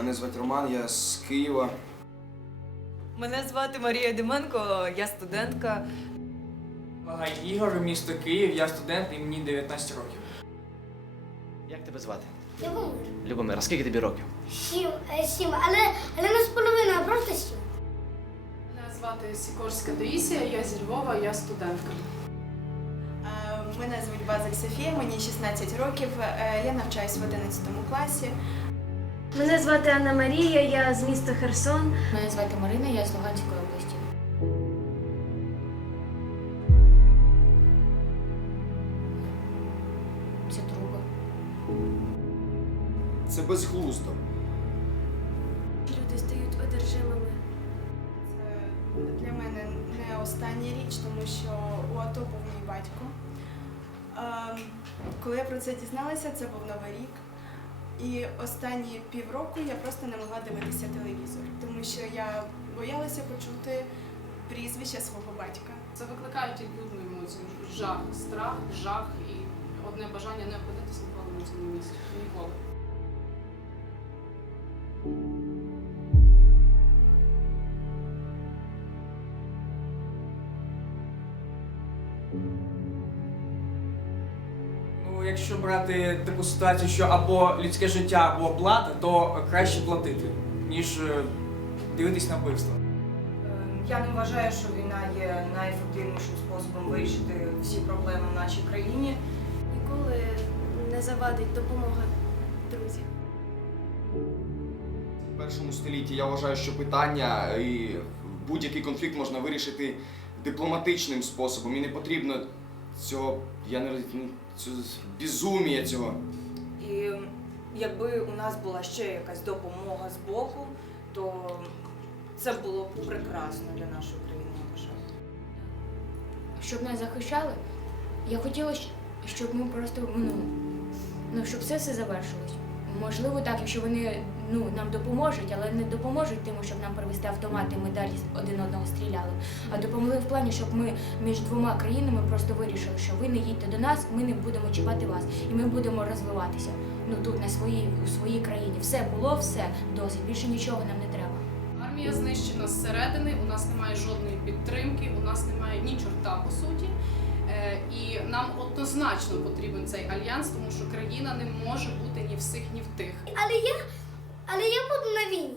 Мене звати Роман, я з Києва. Мене звати Марія Дименко, я студентка. Багай Ігор, місто Київ, я студент і мені 19 років. Як тебе звати? Любомир. Любомир, а скільки тобі років? Сім, е, сім, але, але не з половиною, а просто сім. Мене звати Сікорська Таїсія, я зі Львова, я студентка. Е, Мене звуть Базик Софія, мені 16 років. Е, Я навчаюсь в 11 класі. Мене звати Анна Марія, я з міста Херсон. Мене звати Марина, я з Луганської області. Це труби. Це безглуздо. Люди стають одержимими. Це для мене не остання річ, тому що у АТО був мій батько. Е, Коли я про це дізналася, це був Новий рік. І останні півроку я просто не могла дивитися телевізор, тому що я боялася почути прізвище свого батька. Це викликає тільки одну емоцію жах, страх, жах і одне бажання не опинитися ніколи на цьому місці. Ніколи. Ну, якщо брати таку ситуацію, що або людське життя, або плата, то краще платити, ніж е, дивитись на вбивство. Ем, Я не вважаю, що війна є найефективнішим способом вирішити всі проблеми в нашій країні. Ніколи не завадить допомога друзів. В першому столітті я вважаю, що питання і будь-який конфлікт можна вирішити дипломатичним способом. І не потрібно цього, я не роз- ну, цього безумія цього. І якби у нас була ще якась допомога з боку, то це було б прекрасно для нашої країни, я вважаю. Щоб нас захищали, я хотіла, щ- щоб ми просто ну, ну щоб все все завершилось. Можливо, так, якщо вони ну, нам допоможуть, але не допоможуть тим, щоб нам привезти автомати, ми далі один одного стріляли. А допомогли в плані, щоб ми між двома країнами просто вирішили, що ви не їдьте до нас, ми не будемо чіпати вас, і ми будемо розвиватися. Ну тут на своїй у своїй країні. Все було, все досить. Більше нічого нам не треба. Армія знищена зсередини, у нас немає жодної підтримки, у нас немає ні чорта по суті. Е, І нам однозначно потрібен цей альянс, тому що країна не може бути ні в сих, ні в тих. Але я, але я буду на війні.